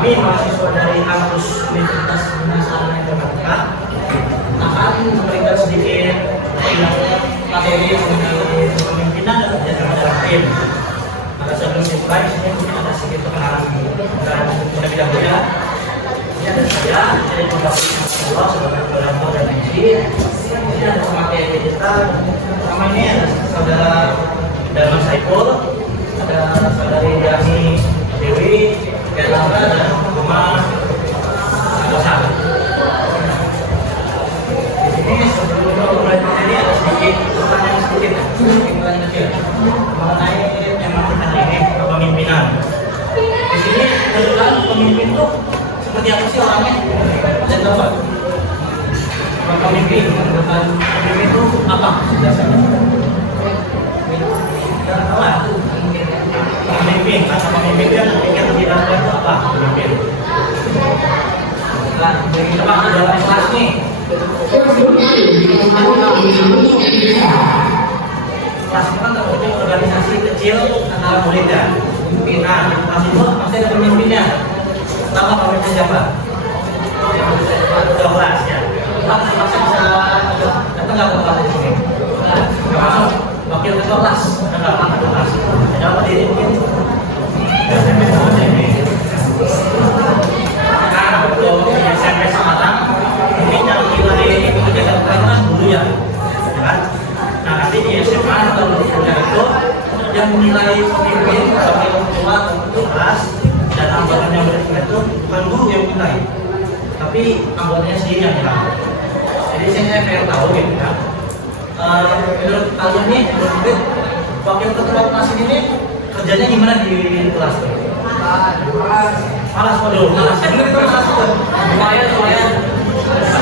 kami mahasiswa dari kampus Universitas Sarjana Jakarta akan memberikan sedikit materi mengenai kepemimpinan dan kerjasama dalam tim. Maka sebelum dimulai, saya mungkin ada sedikit perkenalan dan terlebih dahulu ya. Ini ada saya Allah sebagai koordinator dan MC. Ini ada materi kita. Pertama ini ada saudara Dalman Saiful, ada saudari Yani Dewi, Kelapa dan Rumah Dosa. Di sini sebelum mulai materi ada sedikit pertanyaan kecil mengenai tema kita ini kepemimpinan. Di sini kebetulan pemimpin itu seperti apa sih orangnya? Saya tahu Pak. Pemimpin itu apa biasanya? Pemimpin, kata pemimpin yang pikir lebih dalam itu apa? Pemimpin. Nah, kita masuk dalam kelas nih. Kelas itu kan terbentuk organisasi kecil antara murid ya. Nah, kelas itu pasti ada pemimpinnya. Pertama pemimpin siapa? Ketua kelas ya. Masa bisa datang nggak ke kelas di sini? Nggak masuk. Wakil ketua kelas, enggak apa kelas. Ada apa diri mungkin? Nah, untuk SMP Semarang, ini yang nilai kegiatan pertama dulu ya, kan? Nah, nanti di SMA atau kuliah itu yang menilai pemimpin wakil ketua kelas dan anggotanya berikutnya itu bukan guru yang menilai, tapi anggotanya sendiri yang menilai. Jadi saya pengen tahu gitu ya. Menurut kalian nih, menurut wakil ketua kelas ini kerjanya gimana di kelas? Malas waduh, malas. Bener itu malas tuh. Lumayan.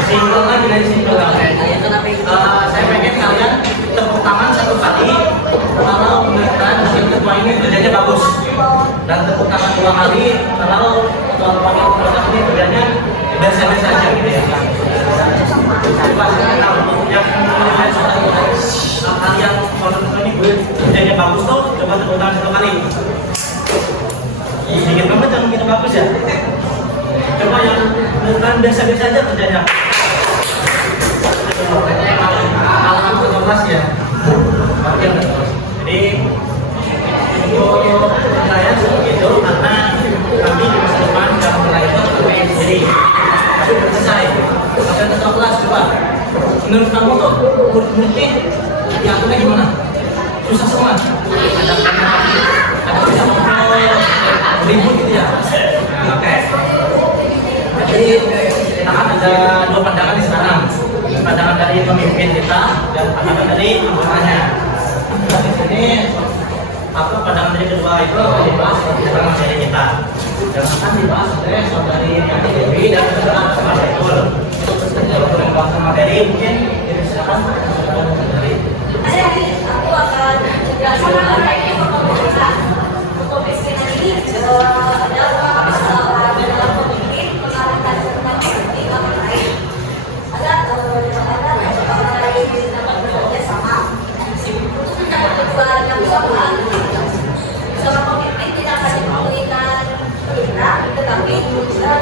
Single lagi dari single lah. Saya pengen kalian tepuk tangan satu kali kalau menurut wakil ketua ini kerjanya bagus, dan tepuk tangan dua kali kalau wakil ketua kelas ini kerjanya biasa-biasa aja gitu ya. Yang kalau ini gue kerjanya bagus tuh, coba tepuk tangan satu kali. Sedikit banget yang mungkin bagus ya. Coba yang bukan biasa-biasa aja kerjanya. Kerjanya yang alam ke kelas ya. Jadi untuk penilaian seperti itu karena kami di masa depan dan penilaian itu kami sendiri. Tapi belum selesai. Sampai ketua kelas coba. Menurut kamu tuh murid-muridnya diaturnya gimana? Susah semua. Ada bisa ngobrol, ribut gitu ya. Oke. Jadi kita kan ada dua pandangan di sana. Pandangan dari pemimpin kita dan pandangan dari anggotanya. Nah, di sini apa pandangan dari kedua itu akan dibahas tentang materi kita. Dan akan dibahas oleh saudari Yani Dewi dan saudara Dalman Saiful. Kalau membahas materi mungkin silakan. Aku akan menjelaskan mengenai pemimpinan. Untuk pimpinan ini adalah masalah dalam pemimpin, mengarahkan tentang pemimpin orang lain. Ada orang lain dapat bekerja sama. Untuk mencapai tujuan yang sama, seorang pemimpin tidak hanya memberikan perintah, tetapi juga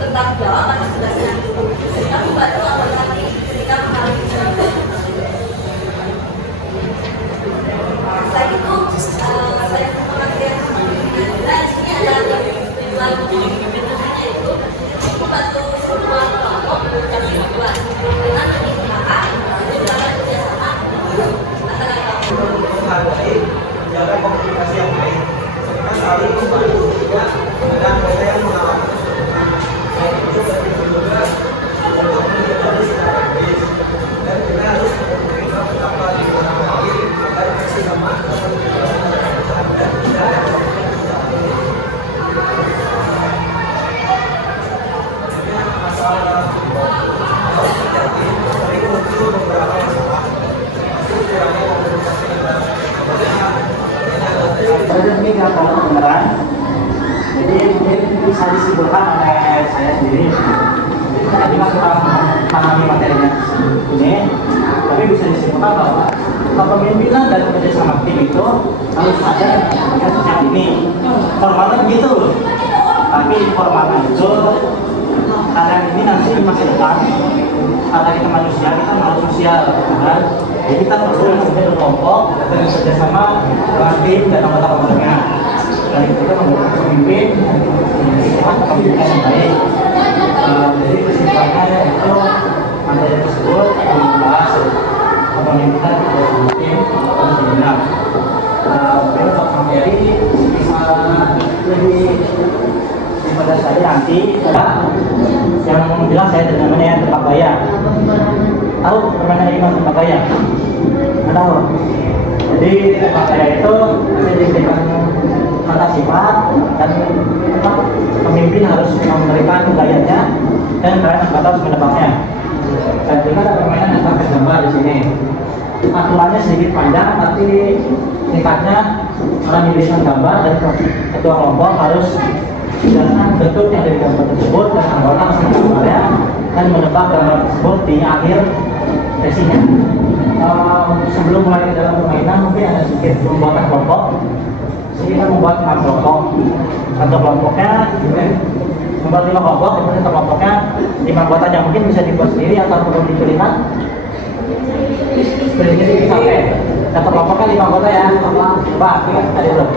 tentang jawaban sebenarnya. Kita membantu orang lain ketika mengalami selain itu, saya pengertian dan ini ada tujuan pemimpinannya yaitu membantu semua kelompok mencapai tujuan dengan menggunakan tujuan kerjasama antara menjaga komunikasi yang baik, serta saling membantu juga dan mereka yang mengawasi. Selain itu penting juga untuk menjalani secara aktif dan kita harus memberikan betapa di mana baik agar keseimbangan dapat dilakukan dan tidak ada masalah dalam kalau terjadi sering muncul beberapa masalah kurangnya komunikasi beneran. Jadi mungkin bisa disimpulkan oleh saya sendiri. Jadi masuk memahami materinya ini, tapi bisa disimpulkan bahwa kepemimpinan dan kerjasama tim itu harus ada yang sejak ini. formalnya begitu. Tapi informalnya itu karena ini nanti masa depan, karena kita manusia sosial, kan? Jadi kita perlu yang berkelompok dan bekerjasama dengan tim dan anggota-anggotanya. Dan kita membuat pemimpin, kepemimpinan yang baik. Jadi kesimpulannya itu materi tersebut membahas kepemimpinan tim dan sebagainya. Untuk materi bisa lebih pada saya nanti yang bilang saya dengan namanya Tempat Bayang. Tahu permainan ini mas Tempat Bayang? Nggak tahu. Jadi Tempat Bayang itu saya diberikan kata sifat dan pemimpin harus memberikan gayanya dan kalian harus menebaknya. Dan juga ada permainan yang pakai gambar di sini. Aturannya sedikit panjang tapi singkatnya orang diberikan gambar dan ketua kelompok harus menjelaskan bentuk yang dari gambar tersebut dan anggota harus menggambarnya dan menebak gambar tersebut di akhir sesinya. Sebelum mulai ke dalam permainan mungkin ada sedikit pembuatan kelompok. Jadi kita membuat 5 kelompok. Satu kelompoknya membuat 5 kelompok, kemudian kelompoknya 5 anggota yang mungkin bisa dibuat sendiri atau perlu dipilihkan. Jadi sampai satu kelompoknya 5 anggota ya. Coba tadi belum.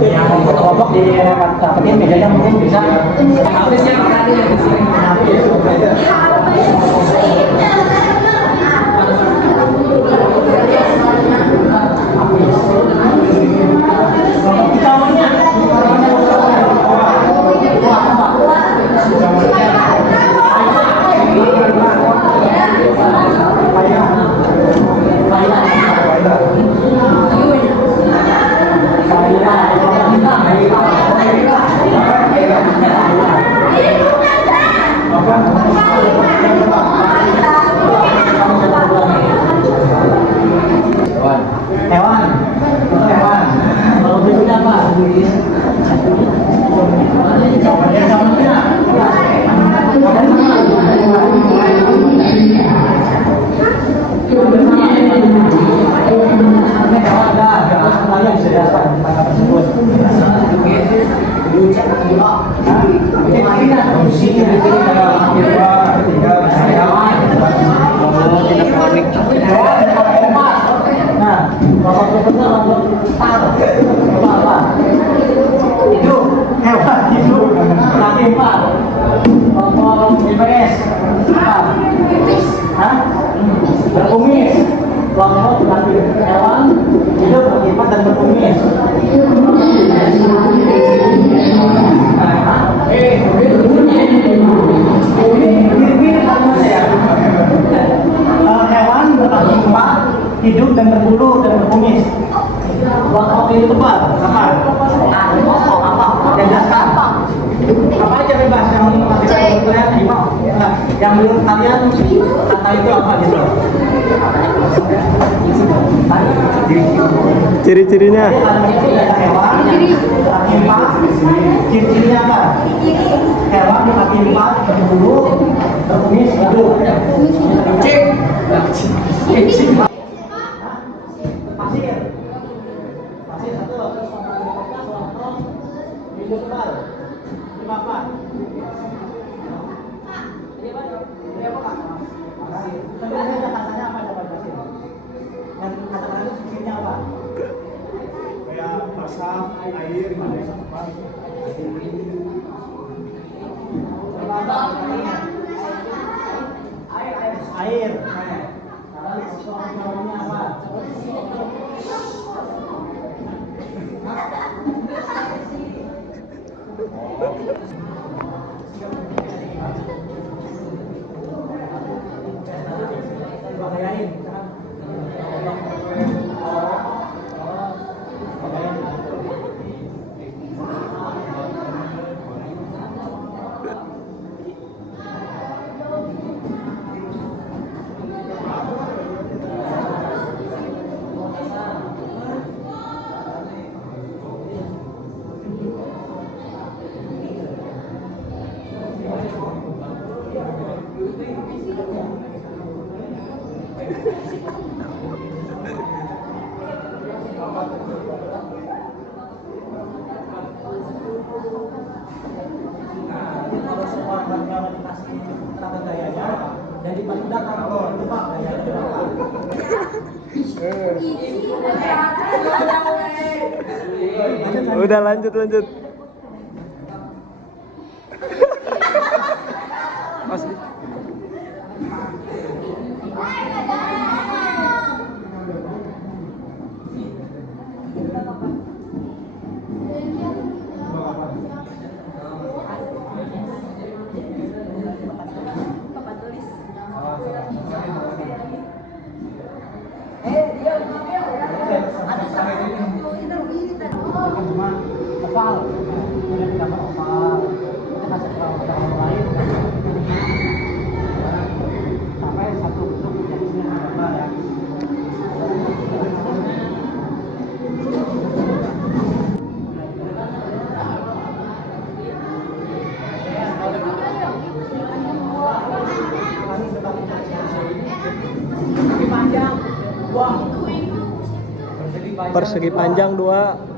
Yang satu kelompok di dapetin mejanya mungkin bisa. Hewan. Kalau berikutnya apa? Berkumis, kelompok berarti hewan hidup berlipat dan berkumis. Hewan berkaki 4, hidup dan berbulu dan berkumis. Kelompok itu apa? Yang jelaskan. Apa aja bebas yang kalian terima. Yang menurut kalian kata itu apa gitu? Ciri-cirinya. Hewan kaki 4, ciri-cirinya apa? Hewan kaki 4, berbulu, berkumis, hidup. Cek. Pasir satu. Hidup kebal. Ini apa? Sebenarnya katanya apa dapat pasir? Dan kata-kata itu cirinya apa? Kayak basah, air, Air. Kalau soalnya apa? tenaga gayanya dan di paling belakang coba gayanya berapa. Udah lanjut. Masih. Cuma oval, kemudian gambar oval, kita kasih orang lain sampai satu bentuk jenisnya gambar ya. Persegi panjang 2.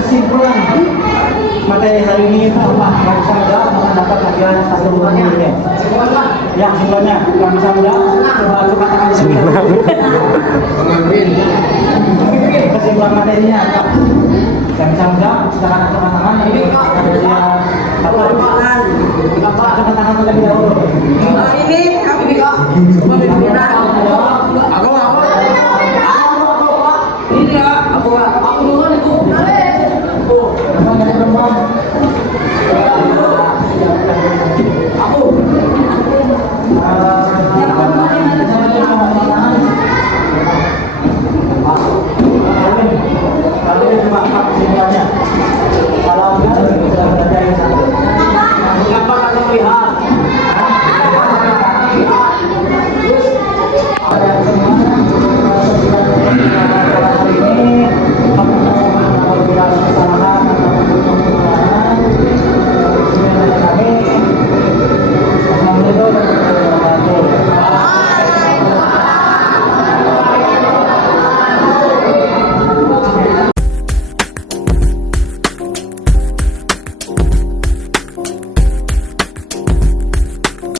Kesimpulan materi hari ini itu apa? Yang bisa menjawab akan dapat hadiah 1 bulan ini. Yang sebenarnya yang bisa menjawab coba lu katakan kesimpulan materinya apa? Yang bisa menjawab silakan angkat tangan. Ini hadiah apa? Angkat tangan terlebih dahulu. Ini kami